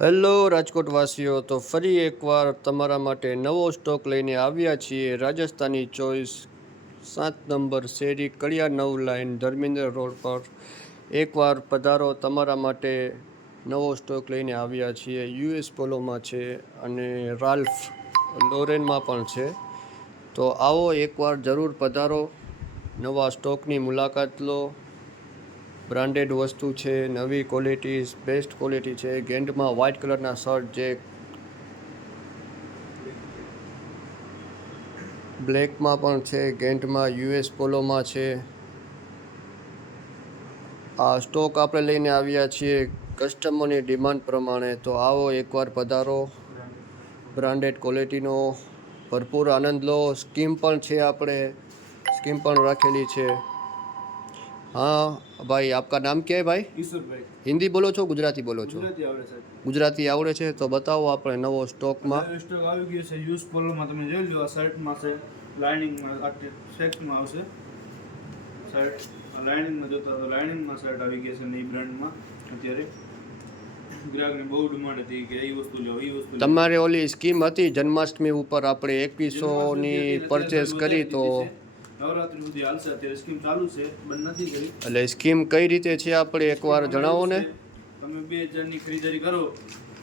Hello રાજકોટવાસીઓ, તો ફરી એકવાર તમારા માટે નવો સ્ટોક લઈને આવ્યા છીએ. રાજસ્થાની ચોઈસ 7 નંબર શેરી, કડિયા 9 લાઇન, ધર્મેન્દ્ર રોડ પર એકવાર પધારો. તમારા માટે નવો સ્ટોક લઈને આવ્યા છીએ. યુએસ પોલોમાં છે અને રાલ્ફ લોરેનમાં પણ છે. તો આવો એકવાર જરૂર પધારો, નવા સ્ટોકની મુલાકાત લો. બ્રાન્ડેડ વસ્તુ છે, નવી ક્વોલિટી, બેસ્ટ ક્વોલિટી છે. ગેન્ટમાં વ્હાઇટ કલરના શર્ટ, જે બ્લેકમાં પણ છે, ગેન્ટમાં, યુએસ પોલોમાં છે. આ સ્ટોક આપણે લઈને આવ્યા છીએ કસ્ટમરની ડિમાન્ડ પ્રમાણે. તો આવો એકવાર પધારો, બ્રાન્ડેડ ક્વોલિટીનો ભરપૂર આનંદ લો. સ્કીમ પણ છે, આપણે સ્કીમ પણ રાખેલી છે. हाँ भाई, आपका नाम क्या है भाई? किशोर भाई। हिंदी बोलो છો, ગુજરાતી બોલો છો? ગુજરાતી આવડે સાહેબ। ગુજરાતી આવડે છે. તો બતાવો આપણે નવો સ્ટોકમાં. અત્યારે સ્ટોક આવી ગયો છે યુઝ પોલોમાં. તમે જોઈ લો, આ શર્ટમાં છે, લાઇનિંગમાં, આ સેક્સમાં આવશે શર્ટ. આ લાઇનિંગમાં જોતા તો લાઇનિંગમાં શર્ટ આવી ગયા છે નવી બ્રાન્ડમાં. અત્યારે ગ્રાહકને બહુ ડિમાન્ડ હતી કે એ વસ્તુ લો, એ વસ્તુ લો। તમારે ઓલી સ્કીમ હતી જન્માષ્ટમી ઉપર, આપણે 2100ની પરચેસ કરી તો નવરાત્રી સુધી હાલશે. અત્યારે સ્કીમ ચાલુ છે, બંધ નથી કરી। એટલે સ્કીમ કઈ રીતે છે આપણે એકવાર જણાવો ને. તમે 2000ની ખરીદારી કરો,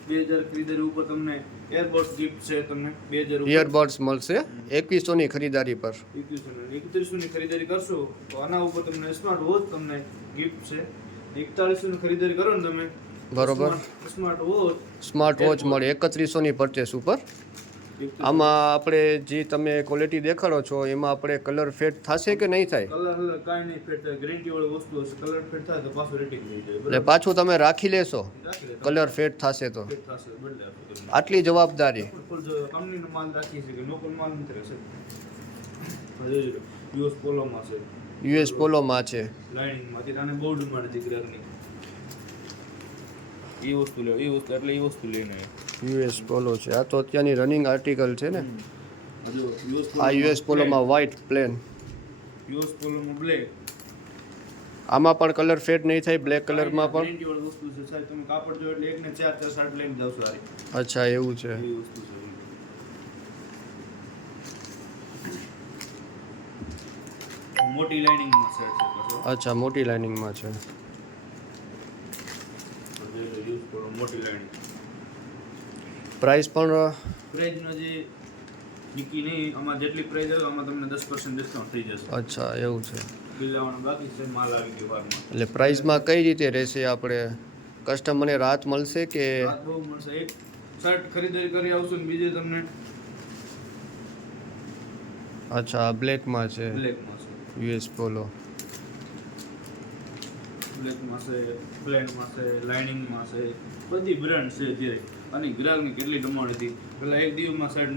2000 ખરીદારી ઉપર તમને એરબડ્સ ગિફ્ટ છે. તમને 2000 ઇયરબડ્સ મળશે 2100ની ખરીદારી પર. 3100ની ખરીદારી કરશો તો આના ઉપર તમને સ્માર્ટ વોચ તમને ગિફ્ટ છે। 4100ની ખરીદારી કરો ને તમે, બરોબર, સ્માર્ટ વોચ મળે 3100ની પરચેસ ઉપર. આમાં આપણે જે તમે ક્વોલિટી દેખાડો છો એમાં આપણે કલર ફેડ થશે કે નહીં થાય? કલર કાંઈ નહીં ફેડ થાય, ગેરંટી વાળી વસ્તુ હશે। કલર ફેડ થાય તો પાછું રેટિંગ થઈ જાય, એટલે પાછું તમે રાખી લેશો કલર ફેડ થશે તો? ફેડ થશે, બદલે આપો તમને। આટલી જવાબદારી કંપનીનો માલ રાખી છે કે લોકલ માલ નથી રહેશે। યુએસ પોલોમાં છે, યુએસ પોલોમાં છે, લાઇનિંગમાંથી આને બહુ ડિમાન્ડ હતી ગ્રાહકની। એ વસ્તુ લો, એ વસ્તુ એટલે એ વસ્તુ લઈને યુએસ પોલો છે. આ તો અત્યારની રનિંગ આર્ટિકલ છે ને. હજુ આ યુએસ પોલોમાં વ્હાઇટ પ્લેન, યુએસ પોલોમાં બ્લેક, આમાં પણ કલર ફેડ નહીં થાય, બ્લેક કલરમાં પણ. ગેરંટી વાળી વસ્તુ છે સાહેબ। તમે કાપડ જો એટલે એકને 4 શર્ટ લઈને જાવ છો સારી। અચ્છા, એવું છે. એ વસ્તુ છે મોટી લાઇનિંગમાં શર્ટ છે પાછો। અચ્છા, મોટી લાઇનિંગમાં છે. મોટી લાઇનિંગ પ્રાઇસ પણ પ્રાઇઝનો જે નિકી નહીં, આમાં જેટલી પ્રાઇઝ આવે આમાં તમને 10% ડિસ્કાઉન્ટ થઈ જશે। અચ્છા, એવું છે. બિલ આવવાનું બાકી છે, માલ આવી ગયો વારમાં। એટલે પ્રાઇસમાં કઈ રીતે રહેશે? આપણે કસ્ટમરને રાહત મળશે કે? રાહત બહુ મળશે। એક શર્ટ ખરીદારી કરી આવશો ને બીજે તમને અચ્છા, બ્લેકમાં છે, બ્લેકમાં છે, યુએસ પોલો બ્લેકમાં છે, પ્લેનમાં છે, લાઇનિંગમાં છે, બધી બ્રાન્ડ છે અત્યારે। અને ગ્રાહકની કેટલી ડિમાન્ડ હતી, પેલા એક દિવસમાં શર્ટ